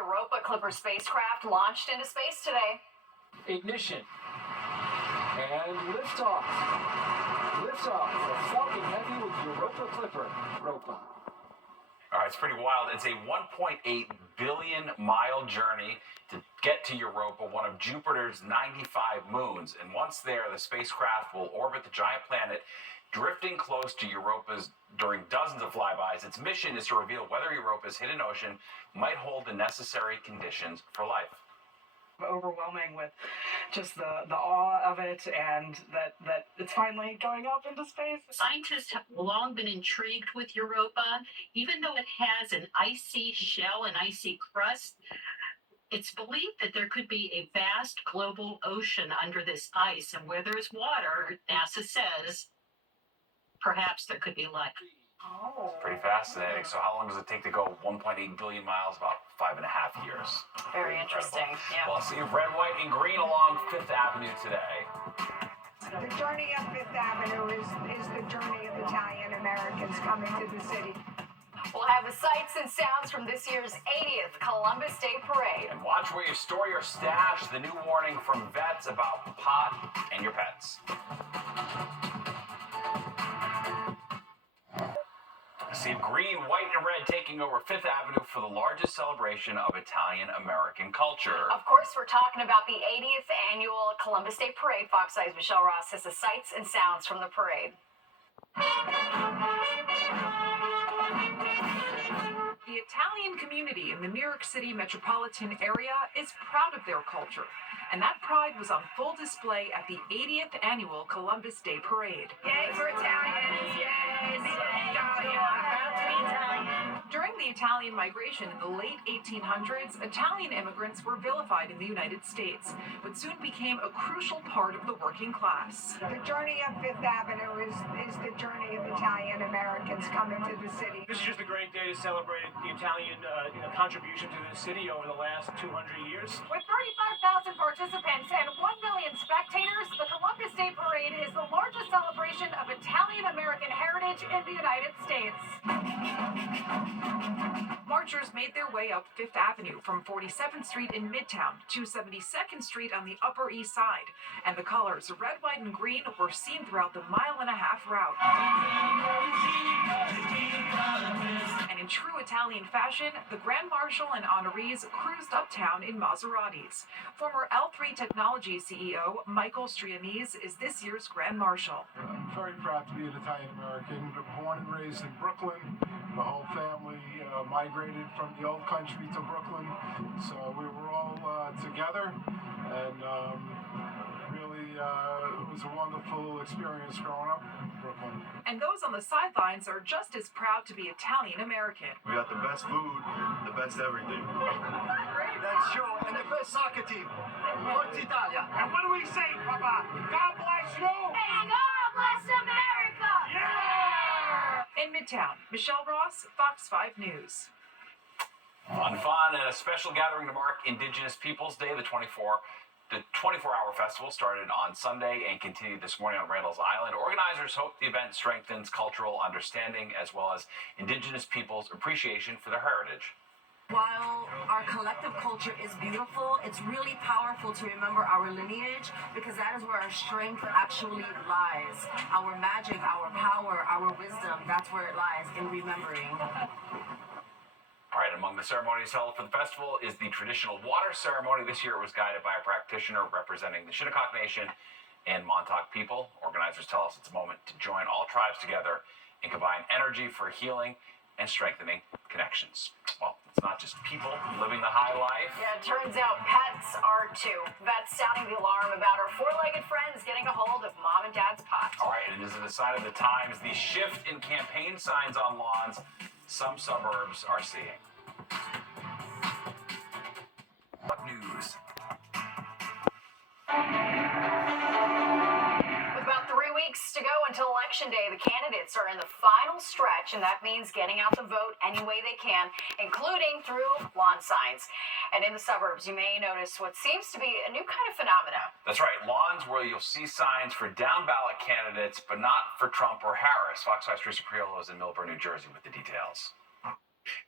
Europa Clipper spacecraft launched into space today. Ignition. And liftoff. Liftoff of Falcon Heavy with Europa Clipper. Europa. All right, it's pretty wild. It's a 1.8 billion mile journey to get to Europa, one of Jupiter's 95 moons. And once there, the spacecraft will orbit the giant planet, drifting close to Europa's during dozens of flybys. Its mission is to reveal whether Europa's hidden ocean might hold the necessary conditions for life. Overwhelming with just the awe of it, and that it's finally going up into space. Scientists have long been intrigued with Europa. Even though it has an icy shell and icy crust, it's believed that there could be a vast global ocean under this ice, and where there's water, NASA says, perhaps there could be life. Pretty fascinating. So how long does it take to go 1.8 billion miles? About 5.5 years. Very interesting. Yeah. Well, see red, white, and green along Fifth Avenue today. The journey of Fifth Avenue is the journey of Italian Americans coming to the city. We'll have the sights and sounds from this year's 80th Columbus Day Parade. And watch where you store your stash. The new warning from vets about pot and your pets. See green, white, and red taking over Fifth Avenue for the largest celebration of Italian-American culture. Of course, we're talking about the 80th annual Columbus Day Parade. Fox 5's Michelle Ross has the sights and sounds from the parade. The Italian community in the New York City metropolitan area is proud of their culture, and that pride was on full display at the 80th annual Columbus Day Parade. Yay for Italians! Yay! During the Italian migration in the late 1800s, Italian immigrants were vilified in the United States, but soon became a crucial part of the working class. The journey of Fifth Avenue is the journey of Italian Americans coming to the city. This is just a great day to celebrate the Italian contribution to the city over the last 200 years. With 35,000 participants and 1 million spectators, the Columbus Day Parade is the largest celebration of Italian-American heritage in the United States. Marchers made their way up Fifth Avenue from 47th Street in Midtown to 72nd Street on the Upper East Side, and the colors red, white, and green were seen throughout the mile-and-a-half route. And in true Italian fashion, the Grand Marshal and honorees cruised uptown in Maseratis. Former L3 Technology CEO Michael Strianese is this year's Grand Marshal. I'm very proud to be an Italian American, born and raised in Brooklyn. The whole family migrated from the old country to Brooklyn, so we were all together, and really it was a wonderful experience growing up in Brooklyn. And those on the sidelines are just as proud to be Italian American. We got the best food, the best everything. That's true, and the best soccer team. Forza Italia. And what do we say, Papa? God bless you! And God bless America! Yeah! In Midtown, Michelle Ross, Fox 5 News. Fun and a special gathering to mark Indigenous Peoples Day, the 24-hour festival started on Sunday and continued this morning on Randall's Island. Organizers hope the event strengthens cultural understanding as well as Indigenous peoples' appreciation for their heritage. While our collective culture is beautiful, it's really powerful to remember our lineage, because that is where our strength actually lies. Our magic, our power, our wisdom, that's where it lies, in remembering. All right, among the ceremonies held for the festival is the traditional water ceremony. This year it was guided by a practitioner representing the Shinnecock Nation and Montauk people. Organizers tell us it's a moment to join all tribes together and combine energy for healing and strengthening connections. Well, it's not just people living the high life. Yeah, it turns out pets are too. Vets sounding the alarm about our four-legged friends getting a hold of mom and dad's pot. All right, and is it a sign of the times, the shift in campaign signs on lawns some suburbs are seeing? What news? With about 3 weeks to go until Election Day, the candidates are in the final stretch, and that means getting out the vote any way they can, including through lawn signs. And in the suburbs, you may notice what seems to be a new kind of phenomena. That's right, lawns where you'll see signs for down-ballot candidates, but not for Trump or Harris. Fox 5's Teresa Priolo is in Millburn, New Jersey with the details.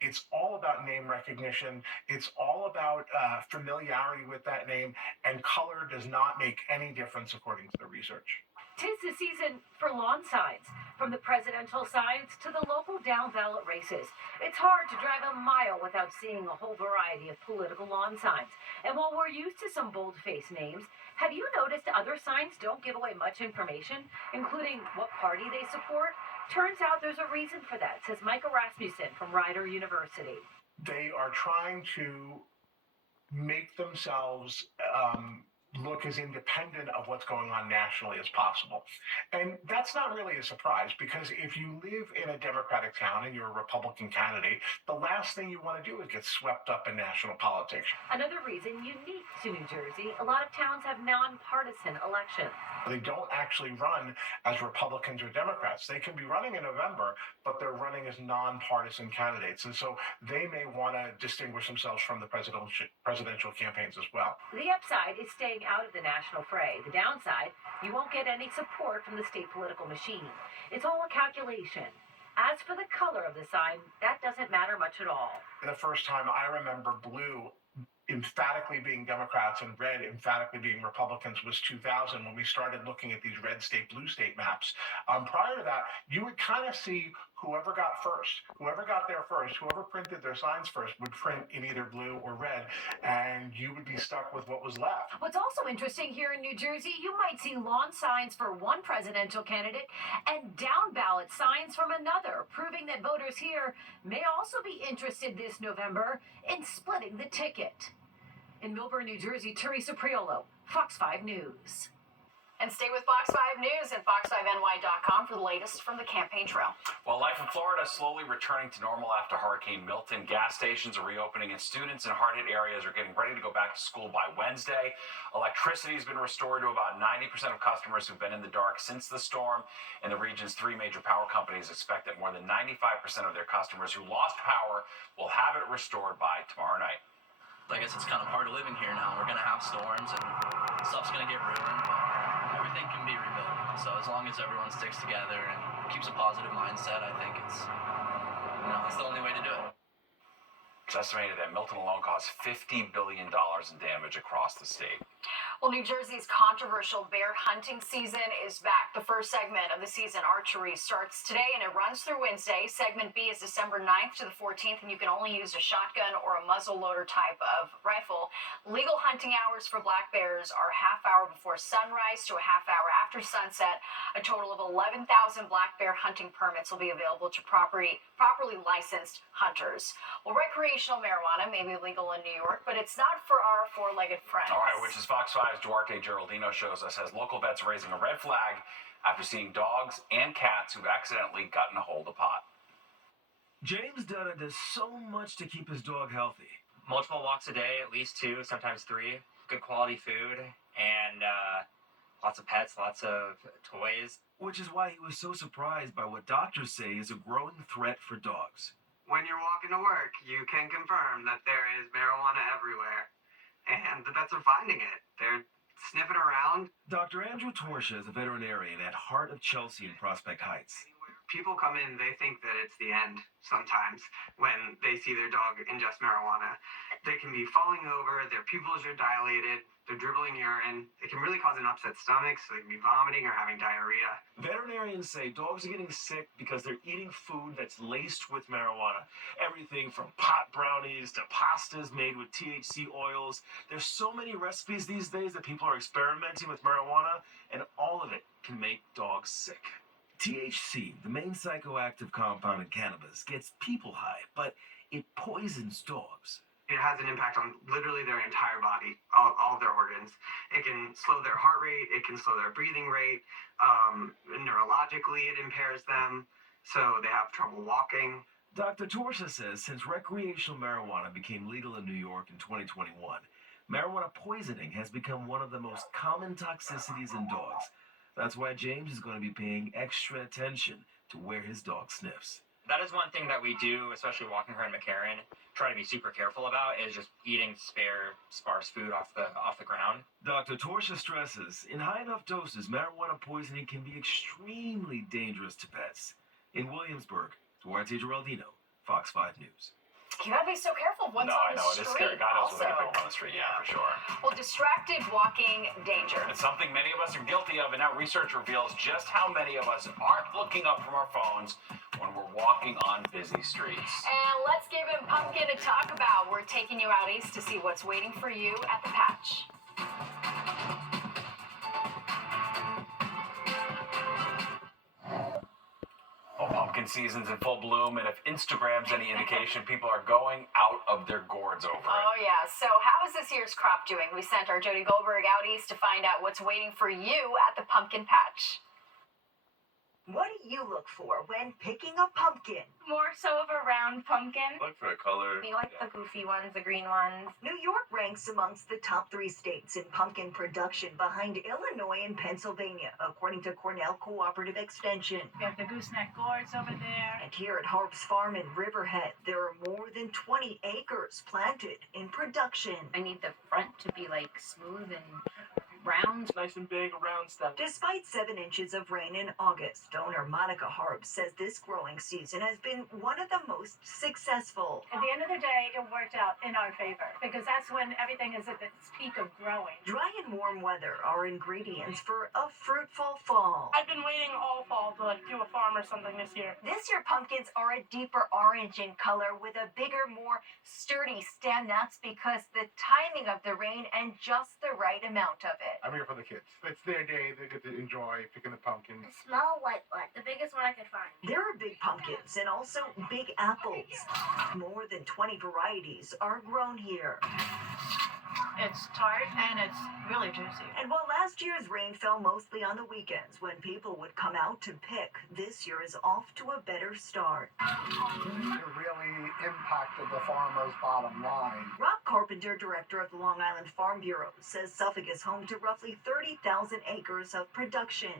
It's all about name recognition. It's all about familiarity with that name, and color does not make any difference according to the research. 'Tis the season for lawn signs, from the presidential signs to the local down ballot races. It's hard to drive a mile without seeing a whole variety of political lawn signs. And while we're used to some bold-faced names, have you noticed other signs don't give away much information, including what party they support? Turns out there's a reason for that, says Micah Rasmussen from Rider University. They are trying to make themselves look as independent of what's going on nationally as possible. And that's not really a surprise, because if you live in a Democratic town and you're a Republican candidate, the last thing you want to do is get swept up in national politics. Another reason unique to New Jersey, a lot of towns have nonpartisan elections. They don't actually run as Republicans or Democrats. They can be running in November, but they're running as nonpartisan candidates. And so they may want to distinguish themselves from the presidential campaigns as well. The upside is staying out of the national fray. The downside, you won't get any support from the state political machine. It's all a calculation. As for the color of the sign, that doesn't matter much at all. The first time I remember blue emphatically being Democrats and red emphatically being Republicans was 2000, when we started looking at these red state, blue state maps. Prior to that, you would kind of see whoever got first, whoever got there first, whoever printed their signs first would print in either blue or red, and you would be stuck with what was left. What's also interesting here in New Jersey, you might see lawn signs for one presidential candidate and down ballot signs from another, proving that voters here may also be interested this November in splitting the ticket. In Millburn, New Jersey, Teresa Priolo, Fox 5 News. And stay with Fox 5 News and fox5ny.com for the latest from the campaign trail. Well, life in Florida is slowly returning to normal after Hurricane Milton. Gas stations are reopening, and students in hard-hit areas are getting ready to go back to school by Wednesday. Electricity has been restored to about 90% of customers who've been in the dark since the storm. And the region's three major power companies expect that more than 95% of their customers who lost power will have it restored by tomorrow night. I guess it's kind of part of living here now. We're going to have storms and stuff's going to get ruined, but everything can be rebuilt. So as long as everyone sticks together and keeps a positive mindset, I think it's the only way to do it. It's estimated that Milton alone caused $50 billion in damage across the state. Well, New Jersey's controversial bear hunting season is back. The first segment of the season, archery, starts today and it runs through Wednesday. Segment B is December 9th to the 14th, and you can only use a shotgun or a muzzleloader type of rifle. Legal hunting hours for black bears are half hour before sunrise to a half hour after sunset. A total of 11,000 black bear hunting permits will be available to properly licensed hunters. Well, recreational marijuana may be legal in New York, but it's not for our four-legged friends. All right, which is Fox 5's Duarte Geraldino shows us as local vets raising a red flag after seeing dogs and cats who've accidentally gotten a hold of pot. James Dunn does so much to keep his dog healthy. Multiple walks a day, at least 2, sometimes 3. Good quality food, and lots of pets, lots of toys. Which is why he was so surprised by what doctors say is a growing threat for dogs. When you're walking to work, you can confirm that there is marijuana everywhere. And the vets are finding it. They're sniffing around. Dr. Andrew Torsha is a veterinarian at Heart of Chelsea in Prospect Heights. People come in, they think that it's the end sometimes when they see their dog ingest marijuana. They can be falling over, their pupils are dilated, they're dribbling urine. It can really cause an upset stomach, so they can be vomiting or having diarrhea. Veterinarians say dogs are getting sick because they're eating food that's laced with marijuana. Everything from pot brownies to pastas made with THC oils. There's so many recipes these days that people are experimenting with marijuana, and all of it can make dogs sick. THC, the main psychoactive compound in cannabis, gets people high, but it poisons dogs. It has an impact on literally their entire body, all of their organs. It can slow their heart rate, it can slow their breathing rate, neurologically it impairs them, so they have trouble walking. Dr. Torsha says since recreational marijuana became legal in New York in 2021, marijuana poisoning has become one of the most common toxicities in dogs. That's why James is going to be paying extra attention to where his dog sniffs. That is one thing that we do, especially walking her in McCarran, try to be super careful about, is just eating sparse food off the ground. Dr. Torsha stresses, in high enough doses, marijuana poisoning can be extremely dangerous to pets. In Williamsburg, Duarte Geraldino, Fox 5 News. You gotta be so careful of what's No, on I know the it is street. scary. God knows what they also. can pick on the street. Yeah, for sure. Well, distracted walking danger. It's something many of us are guilty of, and now research reveals just how many of us aren't looking up from our phones when we're walking on busy streets. And let's give him Pumpkin to talk about. We're taking you out east to see what's waiting for you at the patch. Well, pumpkin season's in full bloom, and if Instagram's any indication, people are going out of their gourds over it. Oh, yeah. So how is this year's crop doing? We sent our Jody Goldberg out east to find out what's waiting for you at the pumpkin patch. What do you look for when picking a pumpkin? More so of a round pumpkin. Look for a color. We like the goofy ones, the green ones. New York ranks amongst the top 3 states in pumpkin production behind Illinois and Pennsylvania, according to Cornell Cooperative Extension. We have the gooseneck gourds over there. And here at Harp's Farm in Riverhead, there are more than 20 acres planted in production. I need the front to be like smooth and round. Nice and big, round stem. Despite 7 inches of rain in August, owner Monica Harp says this growing season has been one of the most successful. At the end of the day, it worked out in our favor because that's when everything is at its peak of growing. Dry and warm weather are ingredients for a fruitful fall. I've been waiting all fall to do a farm or something this year. This year, pumpkins are a deeper orange in color with a bigger, more sturdy stem. That's because the timing of the rain and just the right amount of it. I'm here for the kids. It's their day. They get to enjoy picking the pumpkins. A small white one, the biggest one I could find. There are big pumpkins and also big apples. More than 20 varieties are grown here. It's tart and it's really juicy. And while last year's rain fell mostly on the weekends when people would come out to pick, this year is off to a better start. It really impacted the farmer's bottom line. Rob Carpenter, director of the Long Island Farm Bureau, says Suffolk is home to roughly 30,000 acres of production.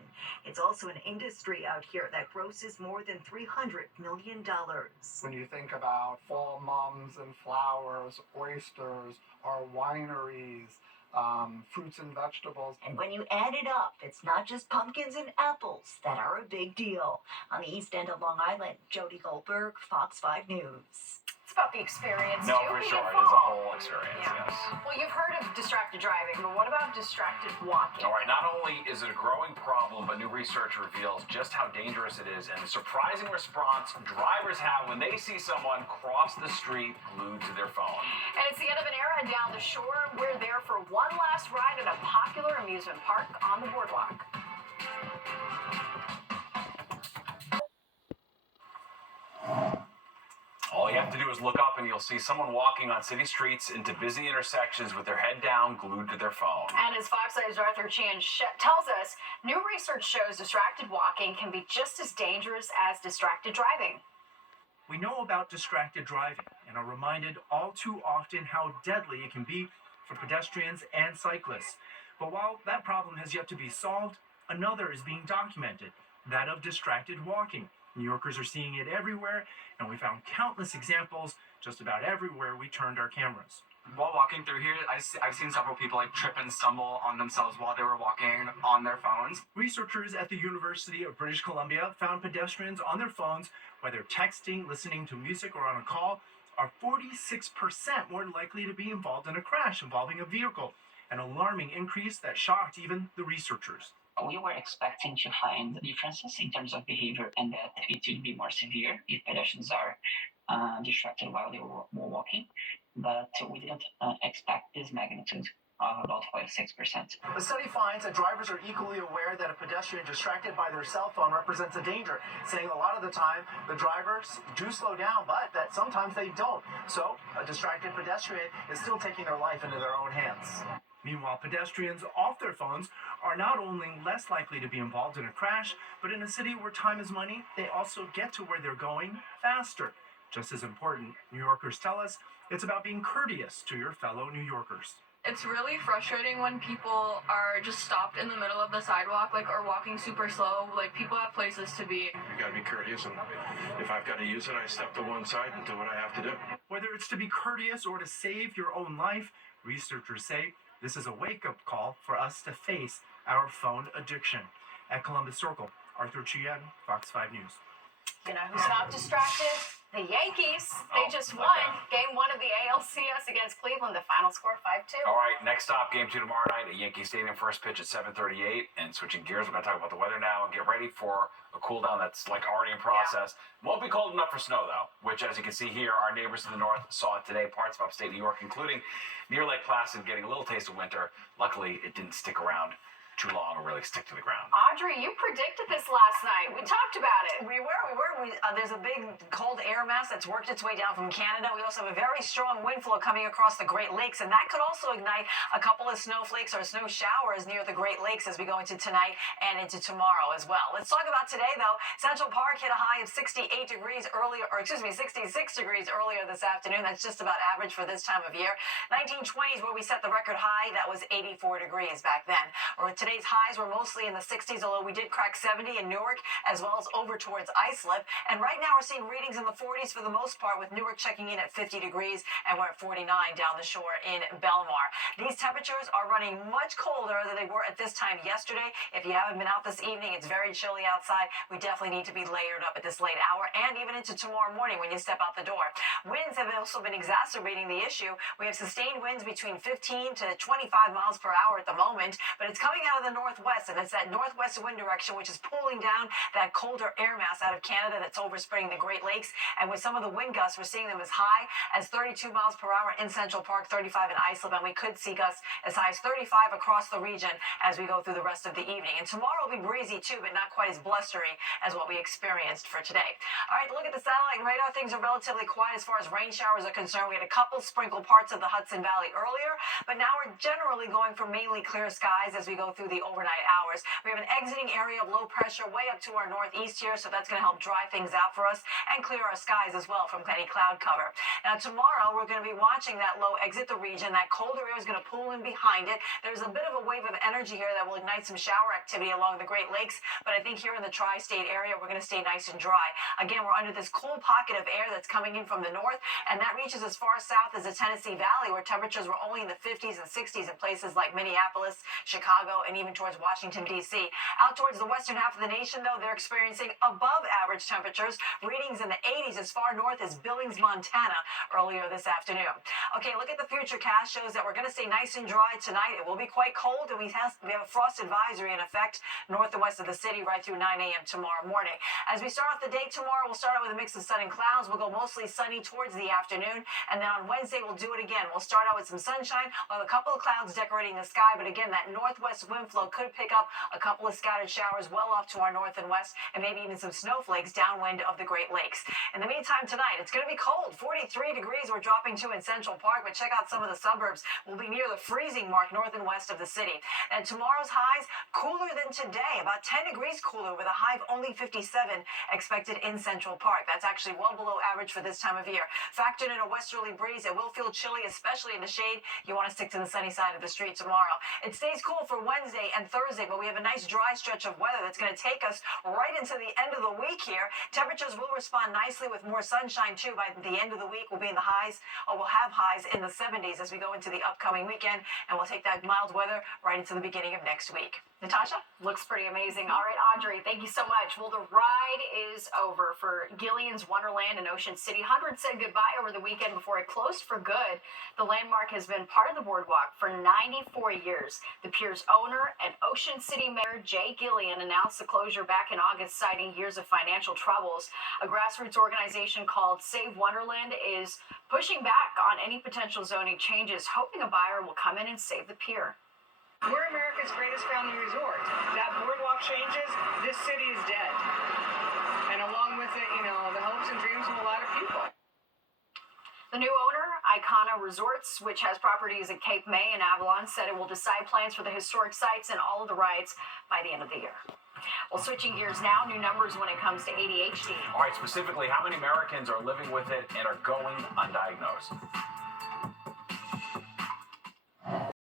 It's also an industry out here that grosses more than $300 million. When you think about fall mums and flowers, oysters, our wineries, fruits and vegetables. And when you add it up, it's not just pumpkins and apples that are a big deal. On the east end of Long Island, Jody Goldberg, Fox 5 News. It's about the experience, No, too. for being sure. It fall. is a whole experience, Yeah. yes. Well, you've heard of distracted driving, but what about distracted walking? All right, not only is it a growing problem, but new research reveals just how dangerous it is and the surprising response drivers have when they see someone cross the street glued to their phone. And it's the end of an era down the shore. We're there for one last ride at a popular amusement park on the boardwalk. All you have to do is look up and you'll see someone walking on city streets into busy intersections with their head down, glued to their phone. And as Fox News' Arthur Chan tells us, new research shows distracted walking can be just as dangerous as distracted driving. We know about distracted driving and are reminded all too often how deadly it can be for pedestrians and cyclists. But while that problem has yet to be solved, another is being documented, that of distracted walking. New Yorkers are seeing it everywhere, and we found countless examples just about everywhere we turned our cameras. While walking through here, I've seen several people trip and stumble on themselves while they were walking on their phones. Researchers at the University of British Columbia found pedestrians on their phones, whether texting, listening to music, or on a call, are 46% more likely to be involved in a crash involving a vehicle, an alarming increase that shocked even the researchers. We were expecting to find differences in terms of behavior and that it would be more severe if pedestrians are distracted while they were walking, but we didn't expect this magnitude of about 46%. The study finds that drivers are equally aware that a pedestrian distracted by their cell phone represents a danger, saying a lot of the time the drivers do slow down, but that sometimes they don't. So a distracted pedestrian is still taking their life into their own hands. Meanwhile, pedestrians off their phones are not only less likely to be involved in a crash, but in a city where time is money, they also get to where they're going faster. Just as important, New Yorkers tell us, it's about being courteous to your fellow New Yorkers. It's really frustrating when people are just stopped in the middle of the sidewalk, or walking super slow. People have places to be. You gotta be courteous, and if I've got to use it, I step to one side and do what I have to do. Whether it's to be courteous or to save your own life, researchers say this is a wake-up call for us to face our phone addiction. At Columbus Circle, Arthur Chien, Fox 5 News. You know who's not distracted? The Yankees. They just won Game 1 of the ALCS against Cleveland. The final score 5-2. All right, next stop, Game 2 tomorrow night at Yankee Stadium. First pitch at 7:38. And switching gears, we're going to talk about the weather now and get ready for a cool down that's like already in process. Won't be cold enough for snow, though, which, as you can see here, our neighbors to the north saw it today. Parts of upstate New York, including near Lake Placid, getting a little taste of winter. Luckily, it didn't stick around too long or really stick to the ground. Audrey, you predicted this last night. We talked about it. We were. There's a big cold air mass that's worked its way down from Canada. We also have a very strong wind flow coming across the Great Lakes, and that could also ignite a couple of snowflakes or snow showers near the Great Lakes as we go into tonight and into tomorrow as well. Let's talk about today, though. Central Park hit a high of 68 degrees earlier, 66 degrees earlier this afternoon. That's just about average for this time of year. 1920 is where we set the record high. That was 84 degrees back then. Today's highs were mostly in the 60s, although we did crack 70 in Newark, as well as over towards Islip. And right now we're seeing readings in the 40s for the most part, with Newark checking in at 50 degrees, and we're at 49 down the shore in Belmar. These temperatures are running much colder than they were at this time yesterday. If you haven't been out this evening, it's very chilly outside. We definitely need to be layered up at this late hour and even into tomorrow morning when you step out the door. Winds have also been exacerbating the issue. We have sustained winds between 15 to 25 miles per hour at the moment, but it's coming out of the northwest, and it's that northwest wind direction which is pulling down that colder air mass out of Canada that's overspreading the Great Lakes. And with some of the wind gusts, we're seeing them as high as 32 miles per hour in Central Park, 35 in Islip, and we could see gusts as high as 35 across the region as we go through the rest of the evening. And tomorrow will be breezy too, but not quite as blustery as what we experienced for today. All right, look at the satellite and radar. Things are relatively quiet as far as rain showers are concerned. We had a couple sprinkled parts of the Hudson Valley earlier, but now we're generally going for mainly clear skies as we go through the overnight hours. We have an exiting area of low pressure way up to our northeast here, so that's going to help dry things out for us and clear our skies as well from any cloud cover. Now tomorrow we're going to be watching that low exit the region. That colder air is going to pull in behind it. There's a bit of a wave of energy here that will ignite some shower activity along the Great Lakes, but I think here in the tri-state area we're going to stay nice and dry. Again, we're under this cool pocket of air that's coming in from the north, and that reaches as far south as the Tennessee Valley, where temperatures were only in the 50s and 60s in places like Minneapolis, Chicago, and even towards Washington, D.C. Out towards the western half of the nation, though, they're experiencing above average temperatures, readings in the 80s as far north as Billings, Montana, earlier this afternoon. Okay, look at the futurecast. Shows that we're going to stay nice and dry tonight. It will be quite cold, and we have a frost advisory in effect north and west of the city right through 9 a.m. tomorrow morning. As we start off the day tomorrow, we'll start out with a mix of sun and clouds. We'll go mostly sunny towards the afternoon, and then on Wednesday we'll do it again. We'll start out with some sunshine. We'll have a couple of clouds decorating the sky, but again, that northwest wind flow could pick up a couple of scattered showers well off to our north and west, and maybe even some snowflakes downwind of the Great Lakes. In the meantime, tonight it's going to be cold. 43 degrees we're dropping to in Central Park, but check out some of the suburbs. We'll be near the freezing mark north and west of the city. And tomorrow's highs cooler than today, about 10 degrees cooler with a high of only 57 expected in Central Park. That's actually well below average for this time of year. Factored in a westerly breeze, it will feel chilly, especially in the shade. You want to stick to the sunny side of the street tomorrow. It stays cool for Wednesday and Thursday, but we have a nice dry stretch of weather that's going to take us right into the end of the week here. Temperatures will respond nicely with more sunshine too. By the end of the week, we'll be in the highs, or we'll have highs in the 70s as we go into the upcoming weekend, and we'll take that mild weather right into the beginning of next week. Natasha? Looks pretty amazing. All right, Audrey, thank you so much. Well, the ride is over for Gillian's Wonderland in Ocean City. Hundreds said goodbye over the weekend before it closed for good. The landmark has been part of the boardwalk for 94 years. The pier's owner and Ocean City Mayor Jay Gillian announced the closure back in August, citing years of financial troubles. A grassroots organization called Save Wonderland is pushing back on any potential zoning changes, hoping a buyer will come in and save the pier. We're America's greatest family resort. That boardwalk changes, this city is dead. And along with it, the hopes and dreams of a lot of people. The new owner, Icona Resorts, which has properties at Cape May and Avalon, said it will decide plans for the historic sites and all of the rides by the end of the year. Well, switching gears now, new numbers when it comes to ADHD. All right, specifically, how many Americans are living with it and are going undiagnosed?